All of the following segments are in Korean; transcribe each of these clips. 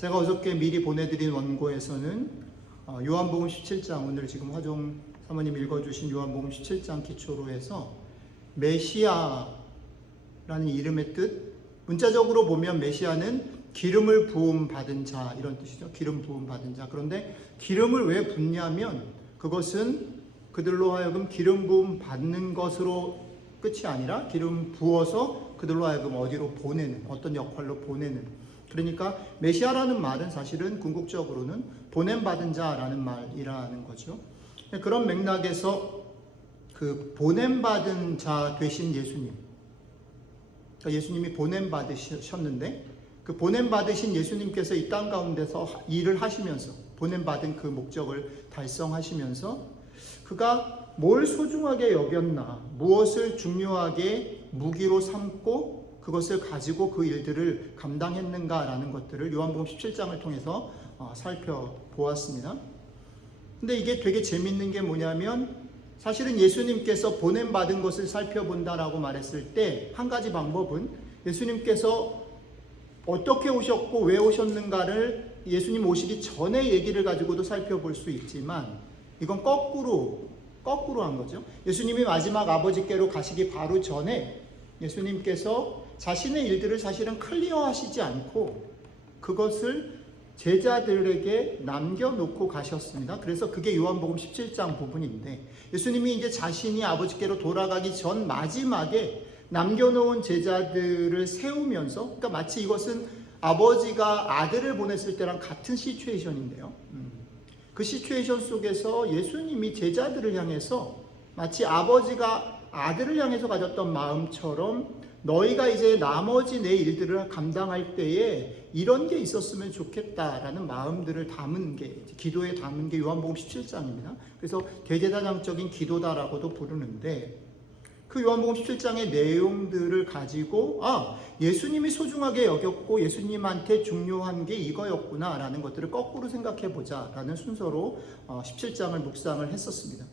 제가 어저께 미리 보내드린 원고에서는 요한복음 17장, 오늘 지금 화종 사모님 읽어주신 요한복음 17장 기초로 해서 메시아라는 이름의 뜻, 문자적으로 보면 메시아는 기름을 부음 받은 자, 이런 뜻이죠. 기름 부음 받은 자. 그런데 기름을 왜 붓냐면 그것은 그들로 하여금 기름 부음 받는 것으로 끝이 아니라 기름 부어서 그들로 하여금 어디로 보내는, 어떤 역할로 보내는. 그러니까 메시아라는 말은 사실은 궁극적으로는 보냄받은 자라는 말이라는 거죠. 그런 맥락에서 그 보냄받은 자 되신 예수님, 그러니까 예수님이 보냄받으셨는데 그 보냄받으신 예수님께서 이 땅 가운데서 일을 하시면서 보냄받은 그 목적을 달성하시면서 그가 뭘 소중하게 여겼나, 무엇을 중요하게 무기로 삼고 그것을 가지고 그 일들을 감당했는가라는 것들을 요한복음 17장을 통해서 살펴보았습니다. 근데 이게 되게 재밌는 게 뭐냐면 사실은 예수님께서 보냄받은 것을 살펴본다라고 말했을 때 한 가지 방법은 예수님께서 어떻게 오셨고 왜 오셨는가를 예수님 오시기 전에 얘기를 가지고도 살펴볼 수 있지만 이건 거꾸로 한 거죠. 예수님이 마지막 아버지께로 가시기 바로 전에 예수님께서 자신의 일들을 사실은 클리어하시지 않고 그것을 제자들에게 남겨놓고 가셨습니다. 그래서 그게 요한복음 17장 부분인데 예수님이 이제 자신이 아버지께로 돌아가기 전 마지막에 남겨놓은 제자들을 세우면서, 그러니까 마치 이것은 아버지가 아들을 보냈을 때랑 같은 시츄에이션인데요. 그 시츄에이션 속에서 예수님이 제자들을 향해서 마치 아버지가 아들을 향해서 가졌던 마음처럼 너희가 이제 나머지 내 일들을 감당할 때에 이런 게 있었으면 좋겠다라는 마음들을 담은 게, 기도에 담은 게 요한복음 17장입니다. 그래서 대제사장적인 기도다라고도 부르는데 그 요한복음 17장의 내용들을 가지고 예수님이 소중하게 여겼고 예수님한테 중요한 게 이거였구나 라는 것들을 거꾸로 생각해 보자 라는 순서로 17장을 묵상을 했었습니다.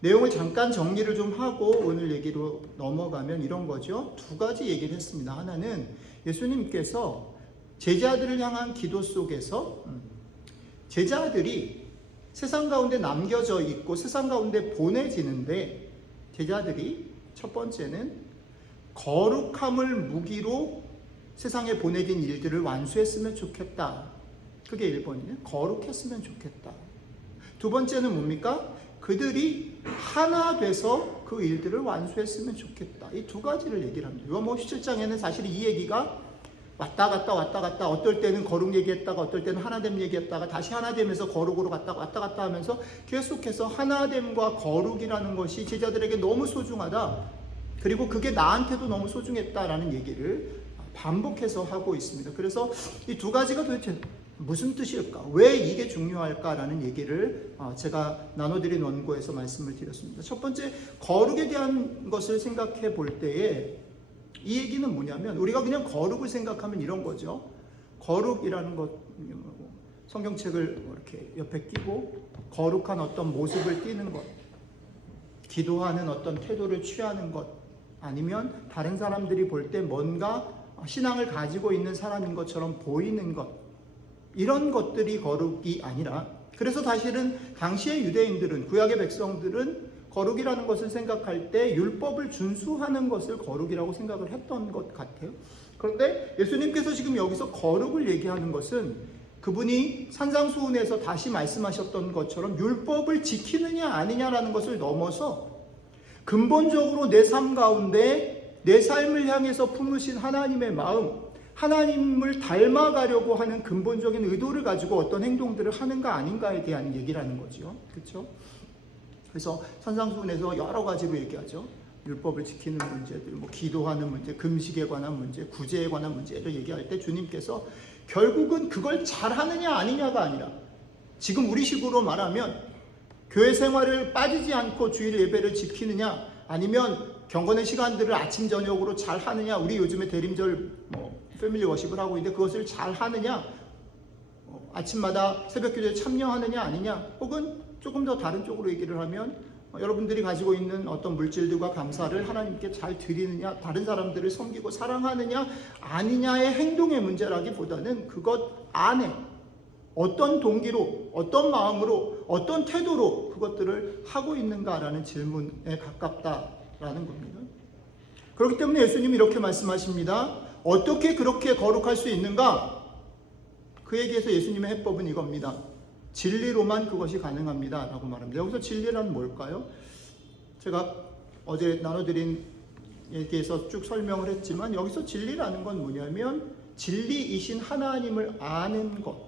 내용을 잠깐 정리를 좀 하고 오늘 얘기로 넘어가면 이런 거죠. 두 가지 얘기를 했습니다. 하나는 예수님께서 제자들을 향한 기도 속에서 제자들이 세상 가운데 남겨져 있고 세상 가운데 보내지는데 제자들이 첫 번째는 거룩함을 무기로 세상에 보내진 일들을 완수했으면 좋겠다. 그게 1번이에요. 거룩했으면 좋겠다. 두 번째는 뭡니까? 그들이 하나 돼서 그 일들을 완수했으면 좋겠다. 이 두 가지를 얘기를 합니다. 요한복음 17장에는 사실 이 얘기가 왔다 갔다 어떨 때는 거룩 얘기했다가 어떨 때는 하나됨 얘기했다가 다시 하나됨에서 거룩으로 왔다 갔다 하면서 계속해서 하나됨과 거룩이라는 것이 제자들에게 너무 소중하다. 그리고 그게 나한테도 너무 소중했다라는 얘기를 반복해서 하고 있습니다. 그래서 이 두 가지가 도대체 무슨 뜻일까? 왜 이게 중요할까라는 얘기를 제가 나눠드린 원고에서 말씀을 드렸습니다. 첫 번째, 거룩에 대한 것을 생각해 볼 때에 이 얘기는 뭐냐면 우리가 그냥 거룩을 생각하면 이런 거죠. 거룩이라는 것, 성경책을 이렇게 옆에 끼고 거룩한 어떤 모습을 띠는 것, 기도하는 어떤 태도를 취하는 것, 아니면 다른 사람들이 볼 때 뭔가 신앙을 가지고 있는 사람인 것처럼 보이는 것, 이런 것들이 거룩이 아니라, 그래서 사실은 당시의 유대인들은, 구약의 백성들은 거룩이라는 것을 생각할 때 율법을 준수하는 것을 거룩이라고 생각을 했던 것 같아요. 그런데 예수님께서 지금 여기서 거룩을 얘기하는 것은 그분이 산상수훈에서 다시 말씀하셨던 것처럼 율법을 지키느냐 아니냐라는 것을 넘어서 근본적으로 내 삶 가운데 내 삶을 향해서 품으신 하나님의 마음, 하나님을 닮아가려고 하는 근본적인 의도를 가지고 어떤 행동들을 하는가 아닌가에 대한 얘기라는 거죠. 그렇죠? 그래서 산상수훈에서 여러 가지로 얘기하죠. 율법을 지키는 문제들, 기도하는 문제, 금식에 관한 문제, 구제에 관한 문제를 얘기할 때 주님께서 결국은 그걸 잘하느냐 아니냐가 아니라, 지금 우리식으로 말하면 교회 생활을 빠지지 않고 주일 예배를 지키느냐, 아니면 경건의 시간들을 아침 저녁으로 잘 하느냐, 우리 요즘에 대림절 패밀리 워십을 하고 있는데 그것을 잘 하느냐, 아침마다 새벽기도에 참여하느냐 아니냐, 혹은 조금 더 다른 쪽으로 얘기를 하면 여러분들이 가지고 있는 어떤 물질들과 감사를 하나님께 잘 드리느냐, 다른 사람들을 섬기고 사랑하느냐 아니냐의 행동의 문제라기보다는 그것 안에 어떤 동기로, 어떤 마음으로, 어떤 태도로 그것들을 하고 있는가라는 질문에 가깝다라는 겁니다. 그렇기 때문에 예수님이 이렇게 말씀하십니다. 어떻게 그렇게 거룩할 수 있는가? 그에게서 예수님의 해법은 이겁니다. 진리로만 그것이 가능합니다 라고 말합니다. 여기서 진리란 뭘까요? 제가 어제 나눠드린 얘기에서 쭉 설명을 했지만 여기서 진리라는 건 뭐냐면 진리이신 하나님을 아는 것.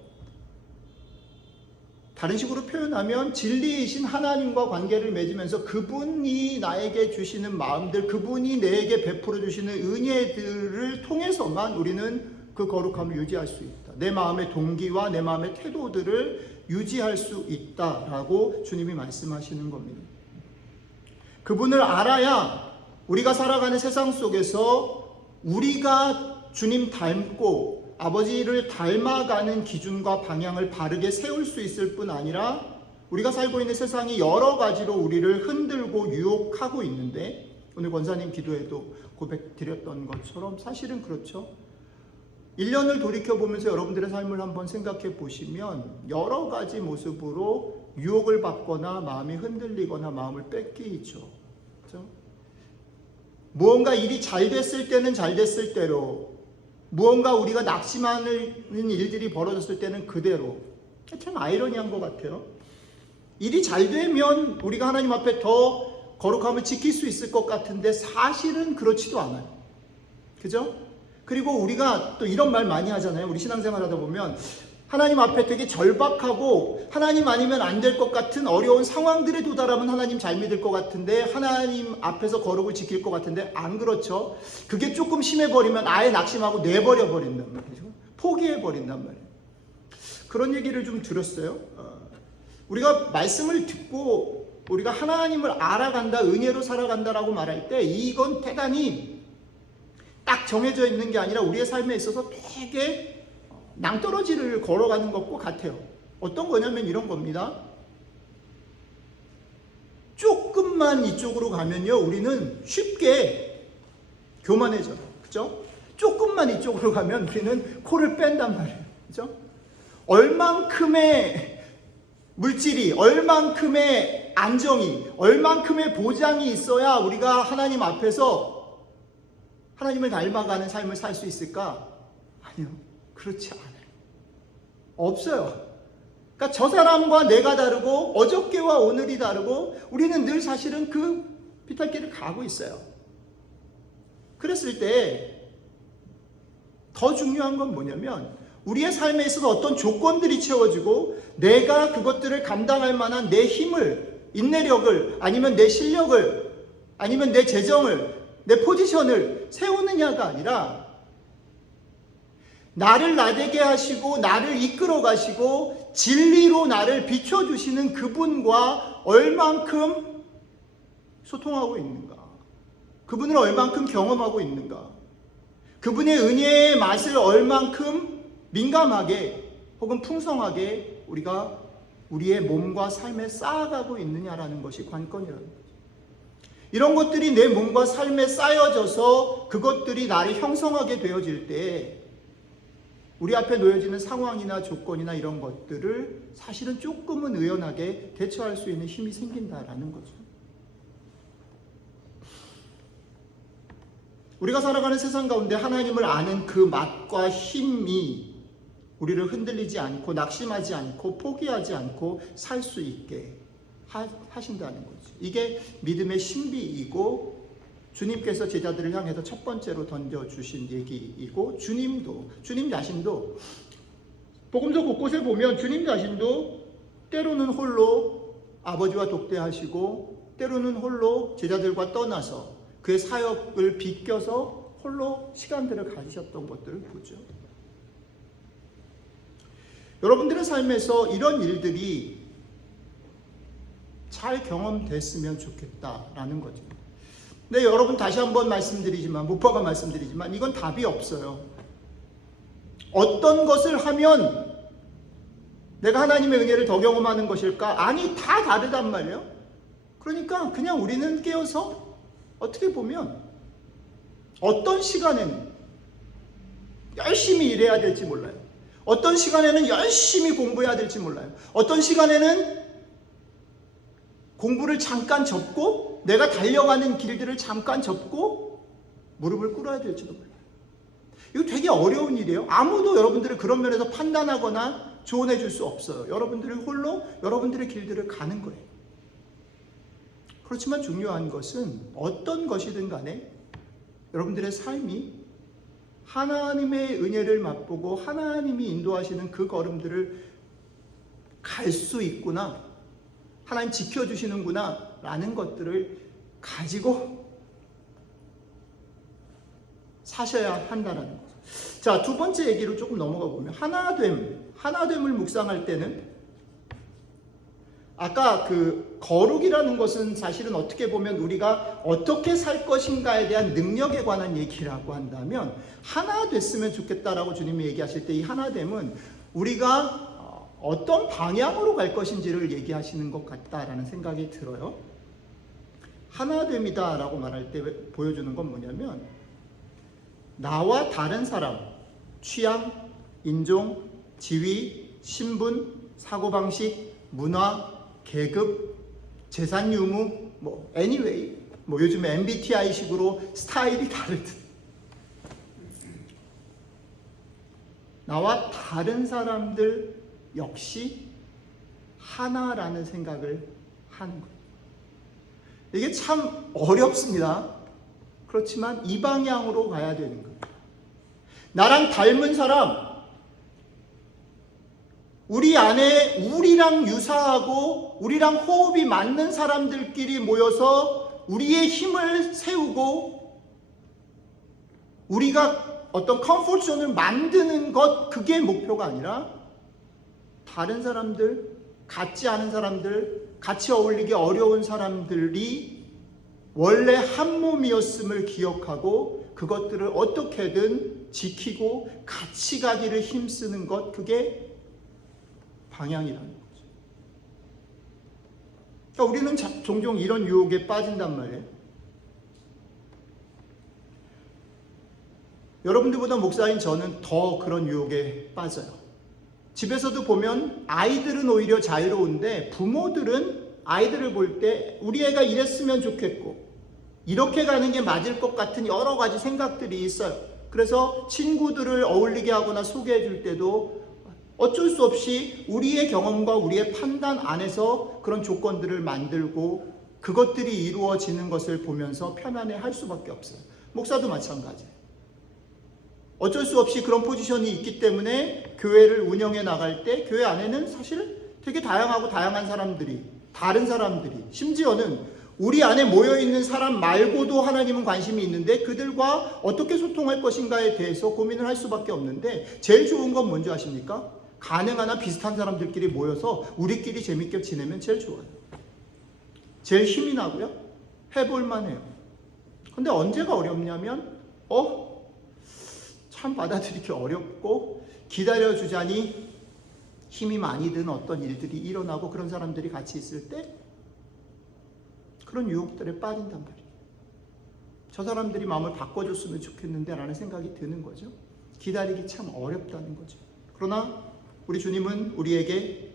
다른 식으로 표현하면 진리이신 하나님과 관계를 맺으면서 그분이 나에게 주시는 마음들, 그분이 내게 베풀어 주시는 은혜들을 통해서만 우리는 그 거룩함을 유지할 수 있다. 내 마음의 동기와 내 마음의 태도들을 유지할 수 있다라고 주님이 말씀하시는 겁니다. 그분을 알아야 우리가 살아가는 세상 속에서 우리가 주님 닮고 아버지를 닮아가는 기준과 방향을 바르게 세울 수 있을 뿐 아니라 우리가 살고 있는 세상이 여러 가지로 우리를 흔들고 유혹하고 있는데 오늘 권사님 기도에도 고백드렸던 것처럼 사실은 그렇죠. 1년을 돌이켜보면서 여러분들의 삶을 한번 생각해 보시면 여러 가지 모습으로 유혹을 받거나 마음이 흔들리거나 마음을 뺏기죠. 그렇죠? 무언가 일이 잘 됐을 때는 잘 됐을 대로, 무언가 우리가 낙심하는 일들이 벌어졌을 때는 그대로. 참 아이러니한 것 같아요. 일이 잘 되면 우리가 하나님 앞에 더 거룩함을 지킬 수 있을 것 같은데 사실은 그렇지도 않아요. 그죠? 그리고 우리가 또 이런 말 많이 하잖아요. 우리 신앙생활 하다 보면 하나님 앞에 되게 절박하고 하나님 아니면 안 될 것 같은 어려운 상황들에 도달하면 하나님 잘 믿을 것 같은데 하나님 앞에서 거룩을 지킬 것 같은데 안 그렇죠. 그게 조금 심해버리면 아예 낙심하고 내버려 버린단 말이죠. 포기해 버린단 말이에요. 그런 얘기를 좀 들었어요. 우리가 말씀을 듣고 우리가 하나님을 알아간다, 은혜로 살아간다라고 말할 때 이건 대단히 딱 정해져 있는 게 아니라 우리의 삶에 있어서 되게 낭떠러지를 걸어가는 것과 같아요. 어떤 거냐면 이런 겁니다. 조금만 이쪽으로 가면요, 우리는 쉽게 교만해져요. 그죠? 조금만 이쪽으로 가면 우리는 코를 뺀단 말이에요. 그죠? 얼만큼의 물질이, 얼만큼의 안정이, 얼만큼의 보장이 있어야 우리가 하나님 앞에서 하나님을 닮아가는 삶을 살 수 있을까? 아니요. 그렇지 않아요. 없어요. 그러니까 저 사람과 내가 다르고 어저께와 오늘이 다르고 우리는 늘 사실은 그 비탈길을 가고 있어요. 그랬을 때 더 중요한 건 뭐냐면 우리의 삶에 있어서 어떤 조건들이 채워지고 내가 그것들을 감당할 만한 내 힘을, 인내력을, 아니면 내 실력을, 아니면 내 재정을, 내 포지션을 세우느냐가 아니라 나를 나되게 하시고 나를 이끌어 가시고 진리로 나를 비춰주시는 그분과 얼만큼 소통하고 있는가, 그분을 얼만큼 경험하고 있는가, 그분의 은혜의 맛을 얼만큼 민감하게 혹은 풍성하게 우리가 우리의 몸과 삶에 쌓아가고 있느냐라는 것이 관건이라는 거죠. 이런 것들이 내 몸과 삶에 쌓여져서 그것들이 나를 형성하게 되어질 때 우리 앞에 놓여지는 상황이나 조건이나 이런 것들을 사실은 조금은 의연하게 대처할 수 있는 힘이 생긴다라는 거죠. 우리가 살아가는 세상 가운데 하나님을 아는 그 맛과 힘이 우리를 흔들리지 않고 낙심하지 않고 포기하지 않고 살 수 있게 하신다는 거죠. 이게 믿음의 신비이고 주님께서 제자들을 향해서 첫 번째로 던져주신 얘기이고 주님 자신도 복음서 곳곳에 보면 주님 자신도 때로는 홀로 아버지와 독대하시고 때로는 홀로 제자들과 떠나서 그의 사역을 비껴서 홀로 시간들을 가지셨던 것들을 보죠. 여러분들의 삶에서 이런 일들이 잘 경험됐으면 좋겠다라는 거죠. 네, 여러분 다시 한번 말씀드리지만, 묵과가 말씀드리지만 이건 답이 없어요. 어떤 것을 하면 내가 하나님의 은혜를 더 경험하는 것일까? 아니, 다 다르단 말이에요. 그러니까 그냥 우리는 깨어서 어떻게 보면 어떤 시간에는 열심히 일해야 될지 몰라요. 어떤 시간에는 열심히 공부해야 될지 몰라요. 어떤 시간에는 공부를 잠깐 접고 내가 달려가는 길들을 잠깐 접고 무릎을 꿇어야 될지도 몰라요. 이거 되게 어려운 일이에요. 아무도 여러분들을 그런 면에서 판단하거나 조언해 줄 수 없어요. 여러분들이 홀로 여러분들의 길들을 가는 거예요. 그렇지만 중요한 것은 어떤 것이든 간에 여러분들의 삶이 하나님의 은혜를 맛보고 하나님이 인도하시는 그 걸음들을 갈 수 있구나, 하나님 지켜주시는구나 라는 것들을 가지고 사셔야 한다는 거죠. 자, 두 번째 얘기로 조금 넘어가 보면 하나됨을 묵상할 때는 아까 그 거룩이라는 것은 사실은 어떻게 보면 우리가 어떻게 살 것인가에 대한 능력에 관한 얘기라고 한다면 하나 됐으면 좋겠다라고 주님이 얘기하실 때 이 하나됨은 우리가 어떤 방향으로 갈 것인지를 얘기하시는 것 같다라는 생각이 들어요. 하나됨이다라고 말할 때 보여주는 건 뭐냐면 나와 다른 사람, 취향, 인종, 지위, 신분, 사고방식, 문화, 계급, 재산 유무, anyway, 요즘에 MBTI식으로 스타일이 다르듯 나와 다른 사람들 역시 하나라는 생각을 하는 거예요. 이게 참 어렵습니다. 그렇지만 이 방향으로 가야 되는 거예요. 나랑 닮은 사람, 우리 안에 우리랑 유사하고 우리랑 호흡이 맞는 사람들끼리 모여서 우리의 힘을 세우고 우리가 어떤 컴포트 존을 만드는 것, 그게 목표가 아니라 다른 사람들, 같지 않은 사람들, 같이 어울리기 어려운 사람들이 원래 한 몸이었음을 기억하고 그것들을 어떻게든 지키고 같이 가기를 힘쓰는 것, 그게 방향이라는 거죠. 그러니까 우리는 종종 이런 유혹에 빠진단 말이에요. 여러분들보다 목사인 저는 더 그런 유혹에 빠져요. 집에서도 보면 아이들은 오히려 자유로운데 부모들은 아이들을 볼 때 우리 애가 이랬으면 좋겠고 이렇게 가는 게 맞을 것 같은 여러 가지 생각들이 있어요. 그래서 친구들을 어울리게 하거나 소개해 줄 때도 어쩔 수 없이 우리의 경험과 우리의 판단 안에서 그런 조건들을 만들고 그것들이 이루어지는 것을 보면서 편안해할 수밖에 없어요. 목사도 마찬가지예요. 어쩔 수 없이 그런 포지션이 있기 때문에 교회를 운영해 나갈 때 교회 안에는 사실 되게 다양한 사람들이, 다른 사람들이, 심지어는 우리 안에 모여있는 사람 말고도 하나님은 관심이 있는데 그들과 어떻게 소통할 것인가에 대해서 고민을 할 수밖에 없는데 제일 좋은 건 뭔지 아십니까? 가능한 한 비슷한 사람들끼리 모여서 우리끼리 재밌게 지내면 제일 좋아요. 제일 힘이 나고요. 해볼만 해요. 근데 언제가 어렵냐면 참 받아들이기 어렵고 기다려주자니 힘이 많이 든 어떤 일들이 일어나고 그런 사람들이 같이 있을 때 그런 유혹들에 빠진단 말이에요. 저 사람들이 마음을 바꿔줬으면 좋겠는데 라는 생각이 드는 거죠. 기다리기 참 어렵다는 거죠. 그러나 우리 주님은 우리에게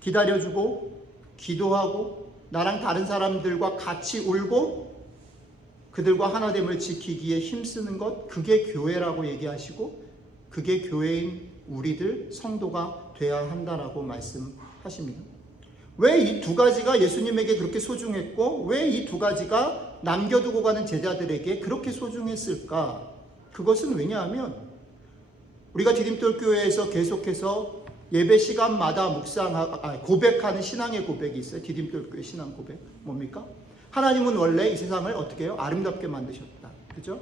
기다려주고 기도하고 나랑 다른 사람들과 같이 울고 그들과 하나됨을 지키기에 힘쓰는 것, 그게 교회라고 얘기하시고 그게 교회인 우리들 성도가 돼야 한다라고 말씀하십니다. 왜 이 두 가지가 예수님에게 그렇게 소중했고 왜 이 두 가지가 남겨두고 가는 제자들에게 그렇게 소중했을까? 그것은 왜냐하면 우리가 디딤돌교회에서 계속해서 예배 시간마다 고백하는 신앙의 고백이 있어요. 디딤돌교회 신앙 고백. 뭡니까? 하나님은 원래 이 세상을 어떻게 해요? 아름답게 만드셨다. 그죠?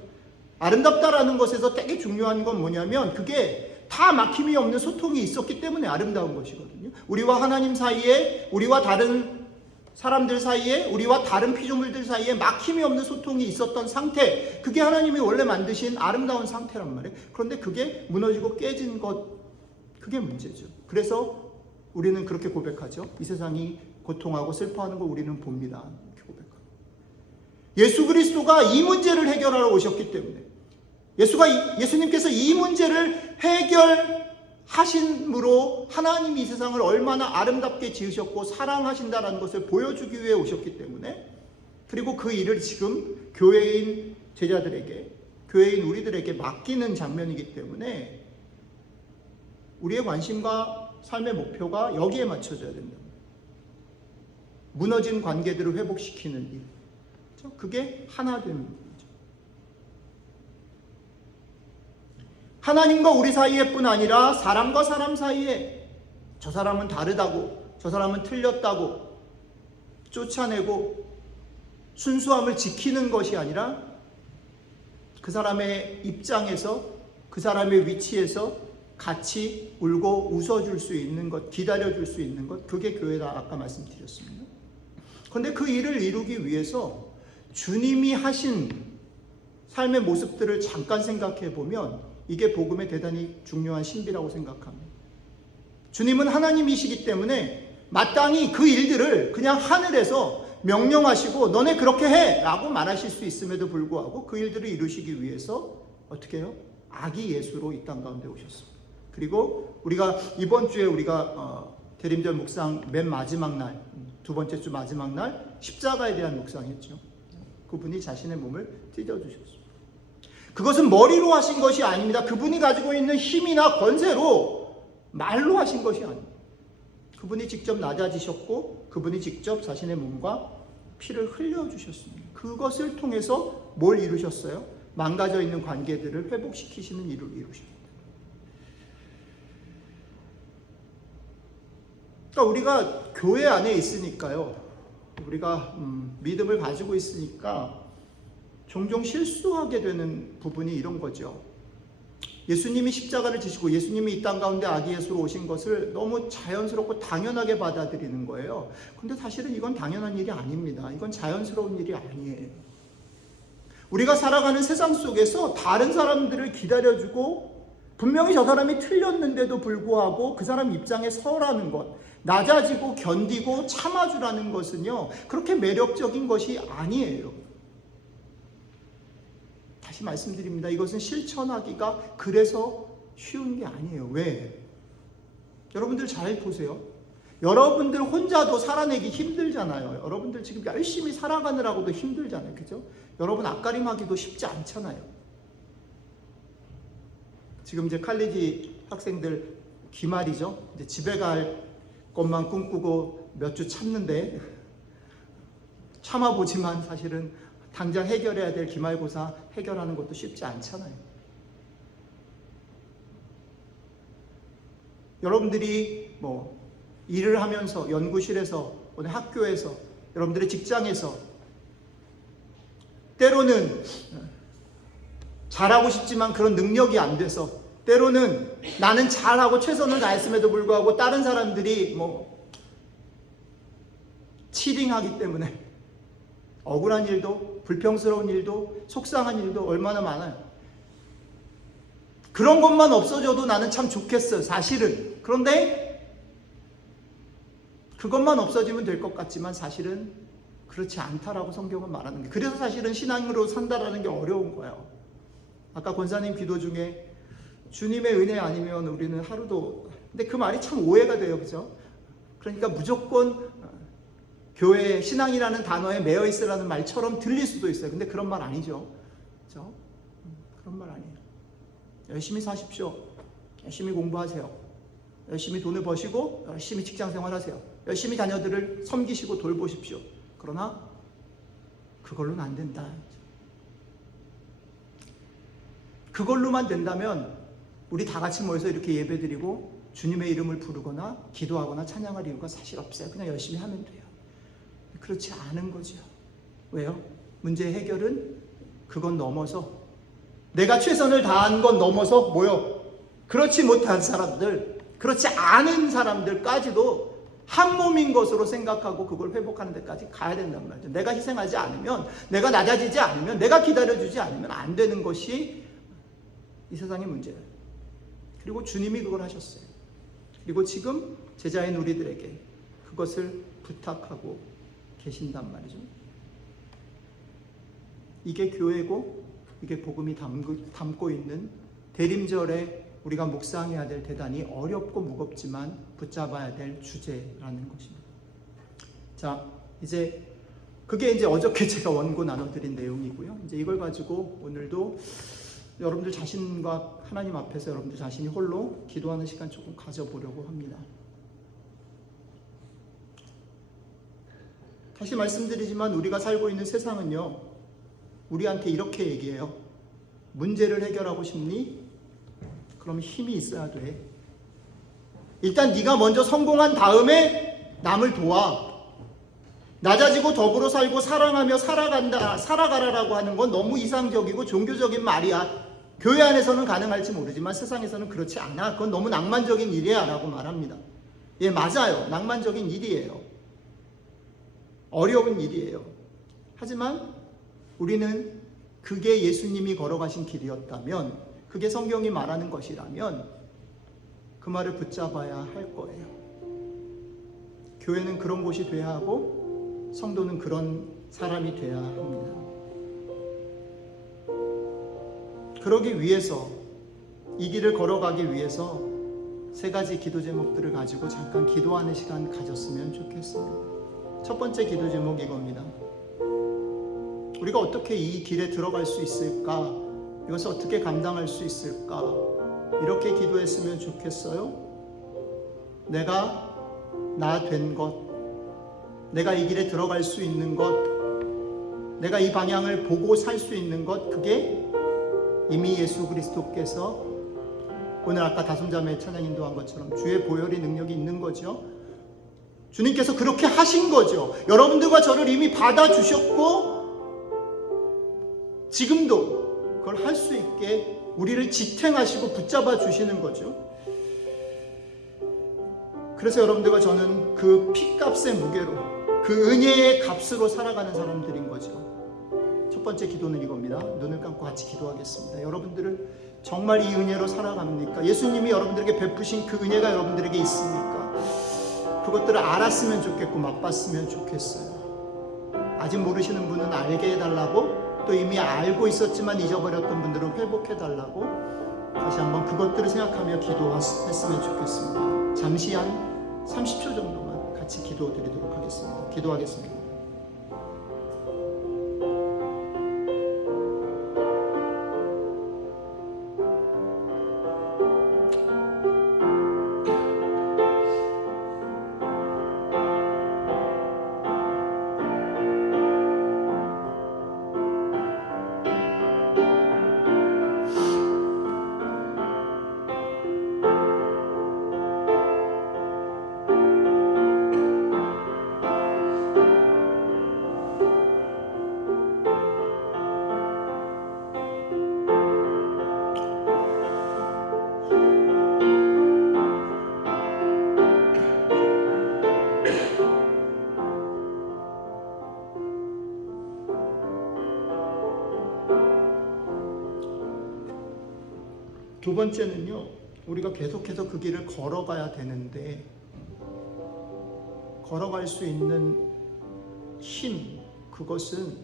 아름답다라는 것에서 되게 중요한 건 뭐냐면 그게 다 막힘이 없는 소통이 있었기 때문에 아름다운 것이거든요. 우리와 하나님 사이에, 우리와 다른 사람들 사이에, 우리와 다른 피조물들 사이에 막힘이 없는 소통이 있었던 상태, 그게 하나님이 원래 만드신 아름다운 상태란 말이에요. 그런데 그게 무너지고 깨진 것, 그게 문제죠. 그래서 우리는 그렇게 고백하죠. 이 세상이 고통하고 슬퍼하는 걸 우리는 봅니다. 이렇게 고백합니다. 예수 그리스도가 이 문제를 해결하러 오셨기 때문에 예수님께서 이 문제를 해결하시기 하심으로 하나님이 이 세상을 얼마나 아름답게 지으셨고 사랑하신다라는 것을 보여주기 위해 오셨기 때문에, 그리고 그 일을 지금 교회인 제자들에게, 교회인 우리들에게 맡기는 장면이기 때문에 우리의 관심과 삶의 목표가 여기에 맞춰져야 된다. 무너진 관계들을 회복시키는 일, 그게 하나 되는 거죠. 하나님과 우리 사이에뿐 아니라 사람과 사람 사이에, 저 사람은 다르다고, 저 사람은 틀렸다고 쫓아내고 순수함을 지키는 것이 아니라 그 사람의 입장에서, 그 사람의 위치에서 같이 울고 웃어줄 수 있는 것, 기다려줄 수 있는 것, 그게 교회다. 아까 말씀드렸습니다. 그런데 그 일을 이루기 위해서 주님이 하신 삶의 모습들을 잠깐 생각해 보면 이게 복음의 대단히 중요한 신비라고 생각합니다. 주님은 하나님이시기 때문에 마땅히 그 일들을 그냥 하늘에서 명령하시고 너네 그렇게 해! 라고 말하실 수 있음에도 불구하고 그 일들을 이루시기 위해서 어떻게 해요? 아기 예수로 이 땅 가운데 오셨습니다. 그리고 우리가 이번 주에 우리가 대림절 묵상 맨 마지막 날, 두 번째 주 마지막 날 십자가에 대한 묵상했죠. 그분이 자신의 몸을 찢어주셨습니다. 그것은 머리로 하신 것이 아닙니다. 그분이 가지고 있는 힘이나 권세로 말로 하신 것이 아닙니다. 그분이 직접 낮아지셨고 그분이 직접 자신의 몸과 피를 흘려주셨습니다. 그것을 통해서 뭘 이루셨어요? 망가져 있는 관계들을 회복시키시는 일을 이루십니다. 그러니까 우리가 교회 안에 있으니까요, 우리가 믿음을 가지고 있으니까 종종 실수하게 되는 부분이 이런 거죠. 예수님이 십자가를 지시고 예수님이 이 땅 가운데 아기 예수로 오신 것을 너무 자연스럽고 당연하게 받아들이는 거예요. 근데 사실은 이건 당연한 일이 아닙니다. 이건 자연스러운 일이 아니에요. 우리가 살아가는 세상 속에서 다른 사람들을 기다려주고 분명히 저 사람이 틀렸는데도 불구하고 그 사람 입장에 서라는 것, 낮아지고 견디고 참아주라는 것은요, 그렇게 매력적인 것이 아니에요. 다시 말씀드립니다. 이것은 실천하기가 그래서 쉬운 게 아니에요. 왜? 여러분들 잘 보세요. 여러분들 혼자도 살아내기 힘들잖아요. 여러분들 지금 열심히 살아가느라고도 힘들잖아요. 그죠? 여러분 앞가림하기도 쉽지 않잖아요. 지금 이제 칼리지 학생들 기말이죠. 이제 집에 갈 것만 꿈꾸고 몇 주 참는데, 참아보지만 사실은 당장 해결해야 될 기말고사 해결하는 것도 쉽지 않잖아요. 여러분들이 뭐 일을 하면서, 연구실에서, 오늘 학교에서, 여러분들의 직장에서 때로는 잘하고 싶지만 그런 능력이 안 돼서, 때로는 나는 잘하고 최선을 다했음에도 불구하고 다른 사람들이 뭐 치딩하기 때문에 억울한 일도, 불평스러운 일도, 속상한 일도 얼마나 많아요. 그런 것만 없어져도 나는 참 좋겠어요, 사실은. 그런데 그것만 없어지면 될 것 같지만 사실은 그렇지 않다라고 성경은 말하는 거예요. 그래서 사실은 신앙으로 산다라는 게 어려운 거예요. 아까 권사님 기도 중에 주님의 은혜 아니면 우리는 하루도, 근데 그 말이 참 오해가 돼요. 그죠? 그러니까 무조건 교회 신앙이라는 단어에 매여 있으라는 말처럼 들릴 수도 있어요. 근데 그런 말 아니죠. 그죠? 그런 말 아니에요. 열심히 사십시오. 열심히 공부하세요. 열심히 돈을 버시고 열심히 직장 생활하세요. 열심히 자녀들을 섬기시고 돌보십시오. 그러나 그걸로는 안 된다. 그걸로만 된다면 우리 다 같이 모여서 이렇게 예배드리고 주님의 이름을 부르거나 기도하거나 찬양할 이유가 사실 없어요. 그냥 열심히 하면 돼요. 그렇지 않은 거죠. 왜요? 문제의 해결은 그건 넘어서, 내가 최선을 다한 건 넘어서 뭐요? 그렇지 못한 사람들, 그렇지 않은 사람들까지도 한 몸인 것으로 생각하고 그걸 회복하는 데까지 가야 된단 말이죠. 내가 희생하지 않으면, 내가 낮아지지 않으면, 내가 기다려주지 않으면 안 되는 것이 이 세상의 문제예요. 그리고 주님이 그걸 하셨어요. 그리고 지금 제자인 우리들에게 그것을 부탁하고 계신단 말이죠. 이게 교회고 이게 복음이 담고 있는 대림절의 우리가 묵상해야 될 대단히 어렵고 무겁지만 붙잡아야 될 주제라는 것입니다. 자, 이제 그게 이제 어저께 제가 원고 나눠드린 내용이고요. 이제 이걸 가지고 오늘도 여러분들 자신과 하나님 앞에서 여러분들 자신이 홀로 기도하는 시간 조금 가져보려고 합니다. 다시 말씀드리지만 우리가 살고 있는 세상은요, 우리한테 이렇게 얘기해요. 문제를 해결하고 싶니? 그럼 힘이 있어야 돼. 일단 네가 먼저 성공한 다음에 남을 도와. 낮아지고 더불어 살고 사랑하며 살아가라라고 하는 건 너무 이상적이고 종교적인 말이야. 교회 안에서는 가능할지 모르지만 세상에서는 그렇지 않아. 그건 너무 낭만적인 일이야 라고 말합니다. 예, 맞아요. 낭만적인 일이에요. 어려운 일이에요. 하지만 우리는 그게 예수님이 걸어가신 길이었다면, 그게 성경이 말하는 것이라면 그 말을 붙잡아야 할 거예요. 교회는 그런 곳이 돼야 하고 성도는 그런 사람이 돼야 합니다. 그러기 위해서, 이 길을 걸어가기 위해서 세 가지 기도 제목들을 가지고 잠깐 기도하는 시간 가졌으면 좋겠습니다. 첫 번째 기도 제목 이겁니다. 우리가 어떻게 이 길에 들어갈 수 있을까? 이것을 어떻게 감당할 수 있을까? 이렇게 기도했으면 좋겠어요. 내가 나 된 것, 내가 이 길에 들어갈 수 있는 것, 내가 이 방향을 보고 살 수 있는 것, 그게 이미 예수 그리스도께서 오늘 아까 다솜자매 찬양 인도한 것처럼 주의 보혈의 능력이 있는 거죠. 주님께서 그렇게 하신 거죠. 여러분들과 저를 이미 받아주셨고 지금도 그걸 할 수 있게 우리를 지탱하시고 붙잡아 주시는 거죠. 그래서 여러분들과 저는 그 피값의 무게로, 그 은혜의 값으로 살아가는 사람들인 거죠. 첫 번째 기도는 이겁니다. 눈을 감고 같이 기도하겠습니다. 여러분들은 정말 이 은혜로 살아갑니까? 예수님이 여러분들에게 베푸신 그 은혜가 여러분들에게 있습니까? 그것들을 알았으면 좋겠고 맛봤으면 좋겠어요. 아직 모르시는 분은 알게 해달라고, 또 이미 알고 있었지만 잊어버렸던 분들은 회복해달라고, 다시 한번 그것들을 생각하며 기도했으면 좋겠습니다. 잠시 한 30초 정도만 같이 기도 드리도록 하겠습니다. 기도하겠습니다. 두 번째는요, 우리가 계속해서 그 길을 걸어가야 되는데, 걸어갈 수 있는 힘, 그것은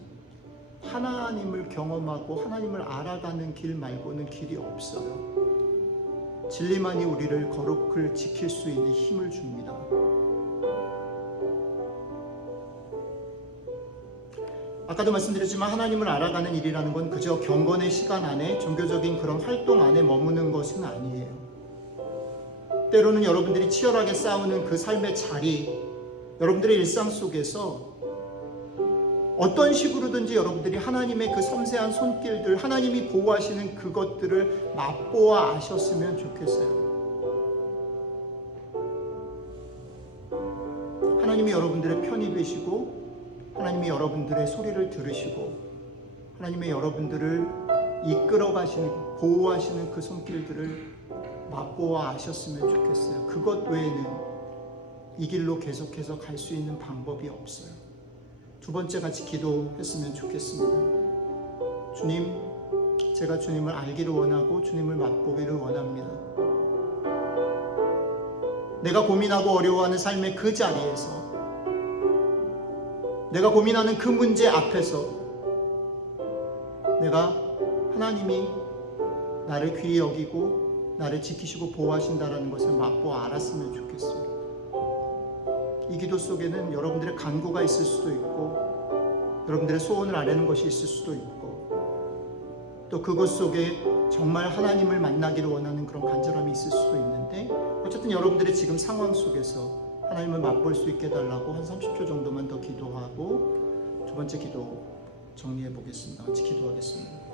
하나님을 경험하고 하나님을 알아가는 길 말고는 길이 없어요. 진리만이 우리를 거룩을 지킬 수 있는 힘을 줍니다. 아까도 말씀드렸지만 하나님을 알아가는 일이라는 건 그저 경건의 시간 안에 종교적인 그런 활동 안에 머무는 것은 아니에요. 때로는 여러분들이 치열하게 싸우는 그 삶의 자리, 여러분들의 일상 속에서 어떤 식으로든지 여러분들이 하나님의 그 섬세한 손길들, 하나님이 보호하시는 그것들을 맛보아 아셨으면 좋겠어요. 하나님이 여러분들의 편이 되시고, 하나님이 여러분들의 소리를 들으시고, 하나님의 여러분들을 이끌어가시는, 보호하시는 그 손길들을 맛보아 아셨으면 좋겠어요. 그것 외에는 이 길로 계속해서 갈 수 있는 방법이 없어요. 두 번째 같이 기도했으면 좋겠습니다. 주님, 제가 주님을 알기를 원하고 주님을 맛보기를 원합니다. 내가 고민하고 어려워하는 삶의 그 자리에서, 내가 고민하는 그 문제 앞에서 내가 하나님이 나를 귀히 여기고 나를 지키시고 보호하신다라는 것을 맛보아 알았으면 좋겠어요. 이 기도 속에는 여러분들의 간구가 있을 수도 있고, 여러분들의 소원을 아뢰는 것이 있을 수도 있고, 또 그것 속에 정말 하나님을 만나기를 원하는 그런 간절함이 있을 수도 있는데, 어쨌든 여러분들의 지금 상황 속에서 하나님을 맛볼 수 있게 해달라고 한 30초 정도만 더 기도하고 두 번째 기도 정리해 보겠습니다. 같이 기도하겠습니다.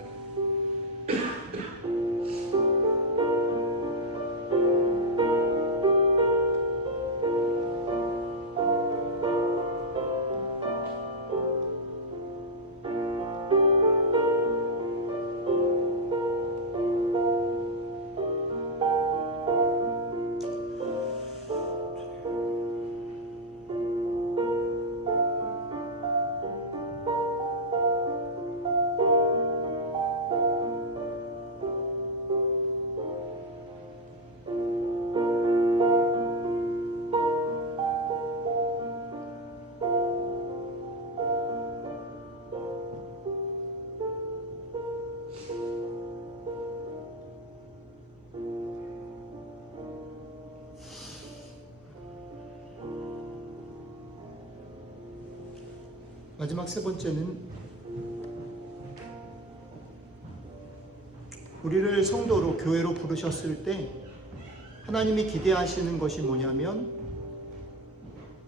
마지막 세 번째는 우리를 성도로 교회로 부르셨을 때 하나님이 기대하시는 것이 뭐냐면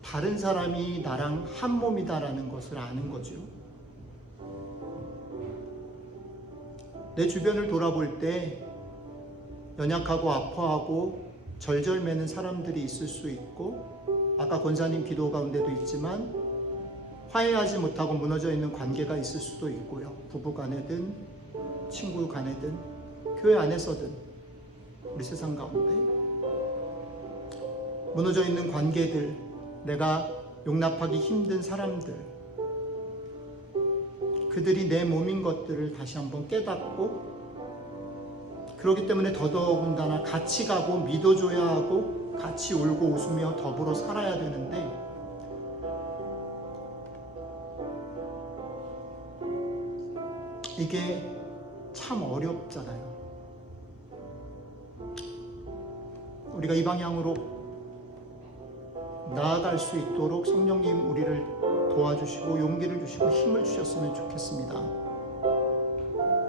다른 사람이 나랑 한 몸이다라는 것을 아는 거죠. 내 주변을 돌아볼 때 연약하고 아파하고 절절매는 사람들이 있을 수 있고, 아까 권사님 기도 가운데도 있지만 화해하지 못하고 무너져 있는 관계가 있을 수도 있고요. 부부 간에든 친구 간에든 교회 안에서든 우리 세상 가운데 무너져 있는 관계들, 내가 용납하기 힘든 사람들, 그들이 내 몸인 것들을 다시 한번 깨닫고, 그렇기 때문에 더더군다나 같이 가고 믿어줘야 하고 같이 울고 웃으며 더불어 살아야 되는데, 이게 참 어렵잖아요. 우리가 이 방향으로 나아갈 수 있도록 성령님 우리를 도와주시고 용기를 주시고 힘을 주셨으면 좋겠습니다.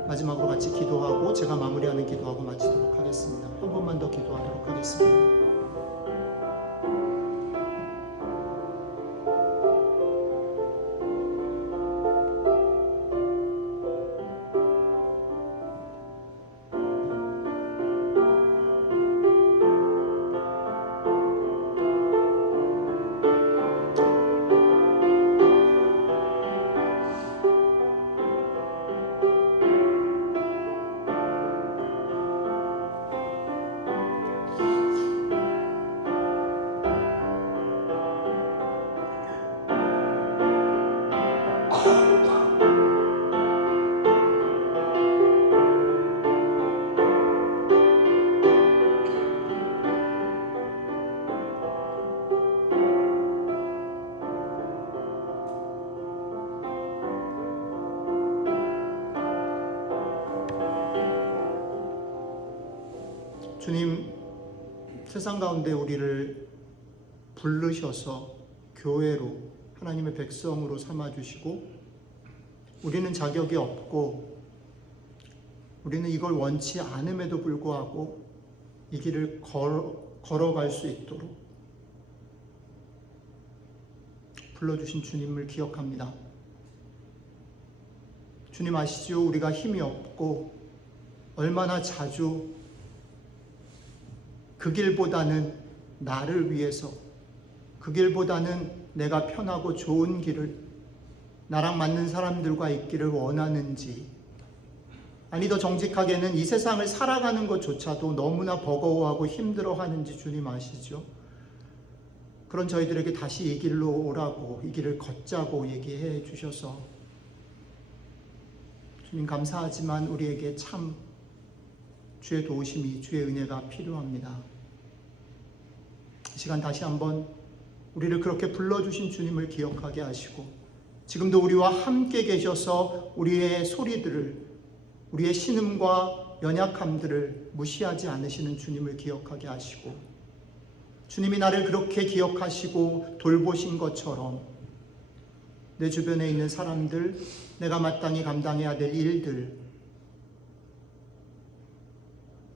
마지막으로 같이 기도하고 제가 마무리하는 기도하고 마치도록 하겠습니다. 한 번만 더 기도하도록 하겠습니다. 주님, 세상 가운데 우리를 부르셔서 교회로 하나님의 백성으로 삼아주시고, 우리는 자격이 없고 우리는 이걸 원치 않음에도 불구하고 이 길을 걸어갈 수 있도록 불러주신 주님을 기억합니다. 주님 아시죠? 우리가 힘이 없고 얼마나 자주 그 길보다는 나를 위해서, 그 길보다는 내가 편하고 좋은 길을 나랑 맞는 사람들과 있기를 원하는지, 아니 더 정직하게는 이 세상을 살아가는 것조차도 너무나 버거워하고 힘들어하는지 주님 아시죠? 그런 저희들에게 다시 이 길로 오라고, 이 길을 걷자고 얘기해 주셔서 주님 감사하지만 우리에게 참 주의 도우심이, 주의 은혜가 필요합니다. 이 시간 다시 한번 우리를 그렇게 불러주신 주님을 기억하게 하시고, 지금도 우리와 함께 계셔서 우리의 소리들을, 우리의 신음과 연약함들을 무시하지 않으시는 주님을 기억하게 하시고, 주님이 나를 그렇게 기억하시고 돌보신 것처럼 내 주변에 있는 사람들, 내가 마땅히 감당해야 될 일들,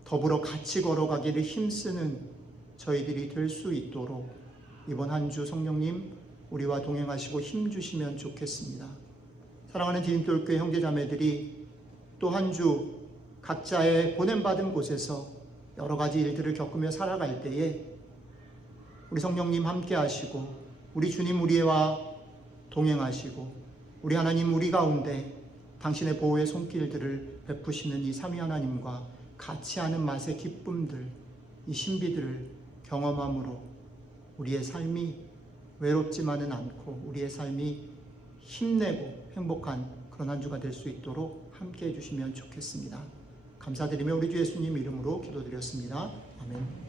더불어 같이 걸어가기를 힘쓰는 저희들이 될 수 있도록 이번 한 주 성령님 우리와 동행하시고 힘주시면 좋겠습니다. 사랑하는 디딤돌교회 형제자매들이 또 한 주 각자의 보냄받은 곳에서 여러 가지 일들을 겪으며 살아갈 때에 우리 성령님 함께 하시고, 우리 주님 우리와 동행하시고, 우리 하나님 우리 가운데 당신의 보호의 손길들을 베푸시는 이 삼위 하나님과 같이 하는 맛의 기쁨들, 이 신비들을 경험함으로 우리의 삶이 외롭지만은 않고 우리의 삶이 힘내고 행복한 그런 한 주가 될 수 있도록 함께 해주시면 좋겠습니다. 감사드리며 우리 주 예수님 이름으로 기도드렸습니다. 아멘.